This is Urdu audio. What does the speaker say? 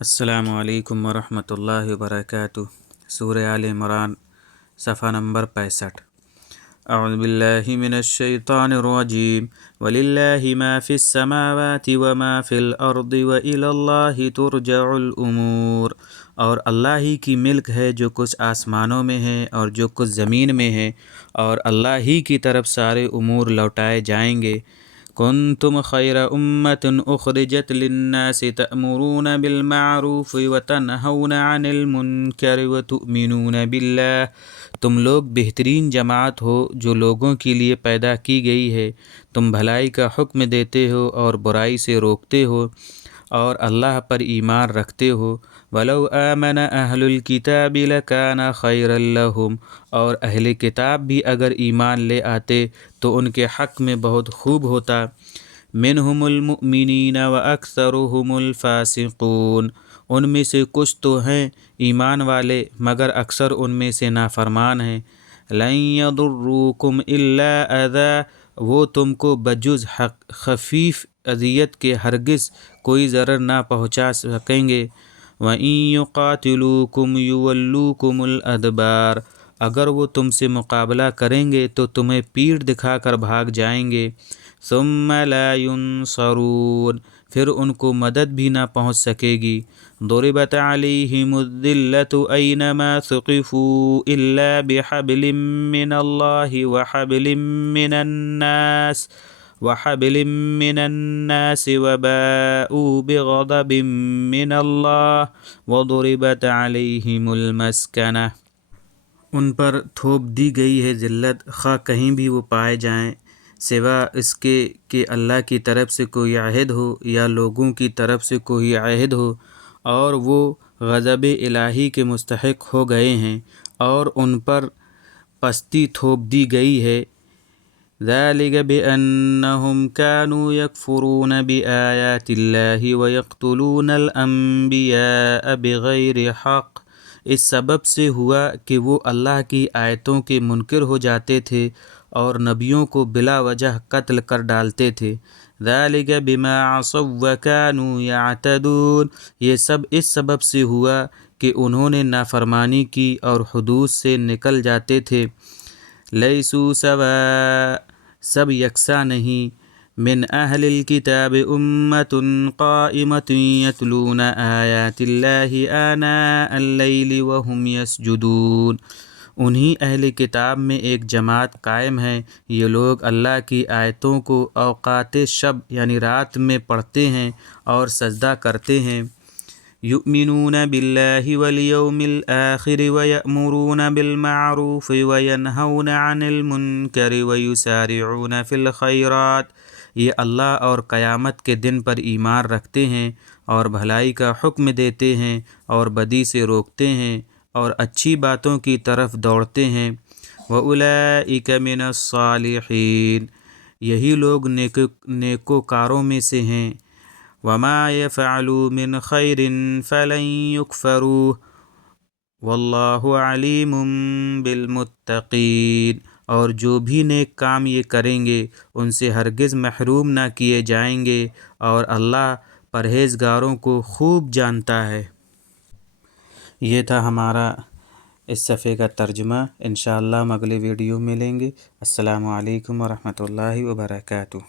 السلام علیکم ورحمۃ اللہ وبرکاتہ۔ سورہ آل عمران صفحہ نمبر 65۔ اعوذ باللہ من الشیطان الرجیم وللہ ما فی السماوات وما فی الارض وإلی اللہ ترجع الامور، اور اللہ ہی کی ملک ہے جو کچھ آسمانوں میں ہے اور جو کچھ زمین میں ہے، اور اللہ ہی کی طرف سارے امور لوٹائے جائیں گے۔ کنتم خیر امۃ اخرجت للناس تأمرون بالمعروف وتنہون عن المنکر وتؤمنون باللہ، تم لوگ بہترین جماعت ہو جو لوگوں کے لیے پیدا کی گئی ہے، تم بھلائی کا حکم دیتے ہو اور برائی سے روکتے ہو، اور اللہ پر ایمان رکھتے ہو۔ وَلَوْ آمَنَ أَهْلُ الْكِتَابِ لَكَانَ خَيْرًا لَهُمْ، اور اہل کتاب بھی اگر ایمان لے آتے تو ان کے حق میں بہت خوب ہوتا۔ مِنْهُمُ الْمُؤْمِنِينَ وَأَكْثَرُهُمُ الْفَاسِقُونَ، ان میں سے کچھ تو ہیں ایمان والے مگر اکثر ان میں سے نافرمان ہیں۔ لَن يَضُرُّوكُمْ إِلَّا أَذًى، وہ تم کو بجز خفیف اذیت کے ہرگز کوئی ضرر نہ پہنچا سکیں گے۔ وَإِن يُقَاتِلُوكُمْ يُوَلُّوكُمُ الْأَدْبَارَ، اگر وہ تم سے مقابلہ کریں گے تو تمہیں پیٹھ دکھا کر بھاگ جائیں گے۔ ثُمَّ لَا يُنصَرُونَ، پھر ان کو مدد بھی نہ پہنچ سکے گی۔ ضُرِبَتْ عَلَيْهِمُ الذِّلَّةُ أَيْنَمَا ثُقِفُوا إِلَّا بِحَبْلٍ مِّنَ اللَّهِ وَحَبْلٍ مِّنَ النَّاسِ وَبَاءُوا بِغَضَبٍ مِّنَ اللَّهِ وَضُرِبَتْ عَلَيْهِمُ الْمَسْكَنَةُ، ان پر تھوپ دی گئی ہے ذلت، خواہ کہیں بھی وہ پائے جائیں، سوا اس کے کہ اللہ کی طرف سے کوئی عہد ہو یا لوگوں کی طرف سے کوئی عہد ہو، اور وہ غضب الہی کے مستحق ہو گئے ہیں، اور ان پر پستی تھوپ دی گئی ہے۔ ذَلِكَ بِأَنَّهُمْ كَانُوا يَكْفُرُونَ بِآيَاتِ اللَّهِ وَيَقْتُلُونَ الْأَنبِيَاءَ بِغَيْرِ حَقٍّ، اس سبب سے ہوا کہ وہ اللہ کی آیتوں کے منکر ہو جاتے تھے اور نبیوں کو بلا وجہ قتل کر ڈالتے تھے۔ ذَلِكَ بِمَا عَصَوا وَّكَانُوا يَعْتَدُونَ، یہ سب اس سبب سے ہوا کہ انہوں نے نافرمانی کی اور حدود سے نکل جاتے تھے۔ لَيْسُوا سَوَاءً، سب یکساں نہیں۔ من اہل الکتاب امۃ قائمۃ یتلون آیات اللہ آناء اللیل وہم یسجدون، انہی اہل کتاب میں ایک جماعت قائم ہے، یہ لوگ اللہ کی آیتوں کو اوقات شب یعنی رات میں پڑھتے ہیں اور سجدہ کرتے ہیں۔ یؤمنون باللہ والیوم الآخر ویأمرون بالمعروف وینہون عن المنکر ویسارعون فی الخیرات، یہ اللہ اور قیامت کے دن پر ایمان رکھتے ہیں اور بھلائی کا حکم دیتے ہیں اور بدی سے روکتے ہیں اور اچھی باتوں کی طرف دوڑتے ہیں۔ وَأُولَئِکَ مِنَ الصَّالِحِینَ، یہی لوگ نیکوکاروں میں سے ہیں۔ وَمَا يَفْعَلُوا مِنْ خَيْرٍ فَلَنْ يُكْفَرُوهُ وَاللَّهُ عَلِيمٌ بِالْمُتَّقِينَ، اور جو بھی نیک کام یہ کریں گے ان سے ہرگز محروم نہ کیے جائیں گے، اور اللہ پرہیزگاروں کو خوب جانتا ہے۔ یہ تھا ہمارا اس صفحے کا ترجمہ۔ انشاءاللہ ہم اگلے ویڈیو میں ملیں گے۔ السلام علیکم ورحمۃ اللہ وبرکاتہ۔